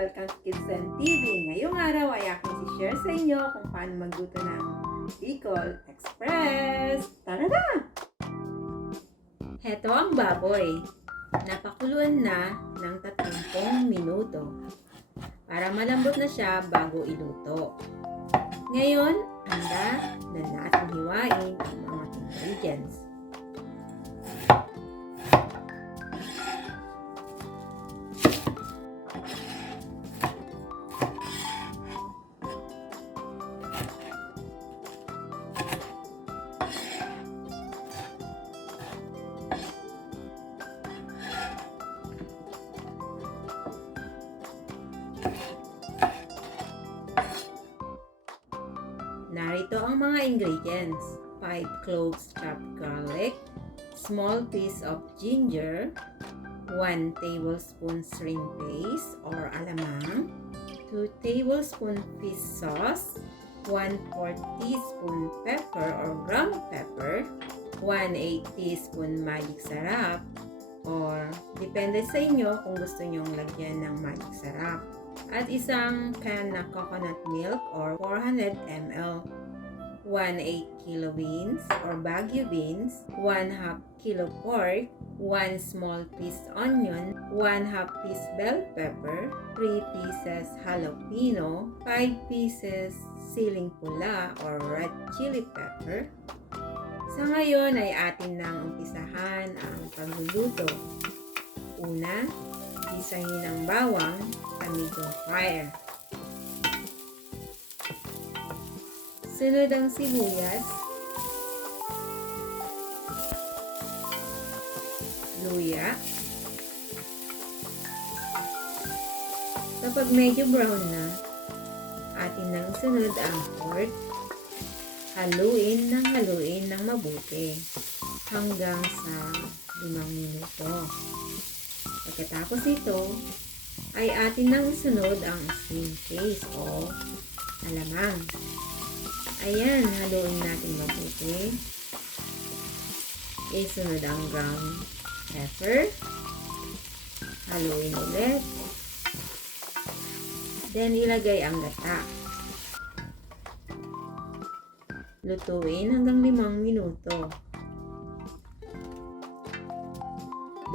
Welcome to Kitzhen TV. Ngayong araw ay aking i-share sa inyo kung paano magluto ng Bicol Express. Tara na! Heto ang baboy. Napakuluan na ng 30 minuto para malambot na siya bago iluto. Ngayon, handa na natin hiwain ang mga ingredients. Narito ang mga ingredients: 5 cloves chopped garlic, small piece of ginger, 1 tablespoon shrimp paste or alamang, 2 tablespoon fish sauce, 1/4 teaspoon pepper or ground pepper, 1/8 teaspoon magic sarap, or depende sa inyo kung gusto nyong lagyan ng magic sarap, at isang can na coconut milk or 400 ml, 1/8 kilo beans or Baguio beans, 1/2 kilo pork, 1 small piece onion, 1/2 piece bell pepper, 3 pieces jalapeno, 5 pieces siling pula or red chili pepper. Sa ngayon ay atin nang umpisahan ang pagluluto. Una, gisahin ang bawang sa medium fire. Sunod ang sibuyas, luya. Kapag medyo brown na, atin nang sunod ang pork. Haluin ng mabuti hanggang sa 5 minuto. Pagkatapos ito, ay atin nang sunod ang shrimp paste o alamang. Ayan, haluin natin mabuti. Isunod ang ground pepper. Haluin ulit. Then, ilagay ang gata. Lutuin hanggang 5 minuto.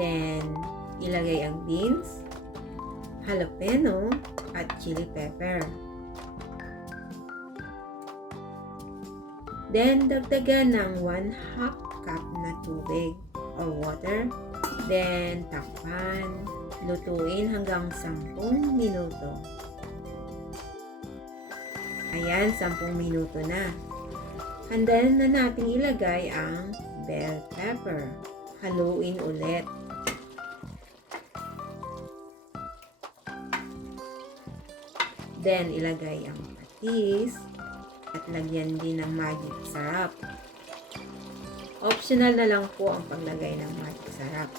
Then, ilagay ang beans, jalapeno, at chili pepper. Then, dagdagan ng 1/2 cup na tubig or water. Then, takpan. Lutuin hanggang 10 minuto. Ayan, 10 minuto na. Handa na natin ilagay ang bell pepper. Haluin ulit. Then, ilagay ang patis at lagyan din ng magic sarap. Optional na lang po ang paglagay ng magic sarap.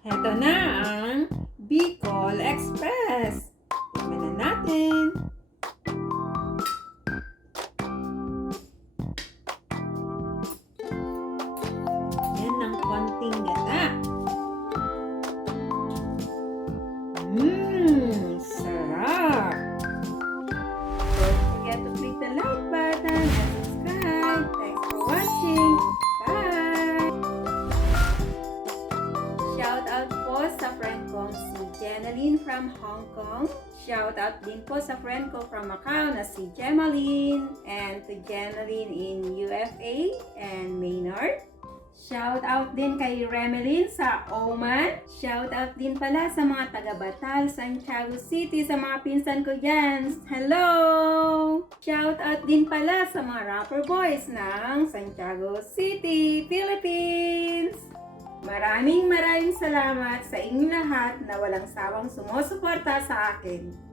Ito na ang Bicol Express. Tignan na natin. Yan ng konting gata. Sarap! Don't forget to click the like button and subscribe. Thanks for watching. Bye! Shoutout po sa friend kong si Jeneline from Hong Kong. Shoutout din po sa friend ko from Macau na si Gemaline, and to Jeneline in UFA and Maynard. Shoutout din kay Remelin sa Oman. Shoutout din pala sa mga taga-Batal, Santiago City, sa mga pinsan ko dyan. Hello! Shoutout din pala sa mga rapper boys ng Santiago City, Philippines. Maraming salamat sa inyong lahat na walang sawang sumusuporta sa akin.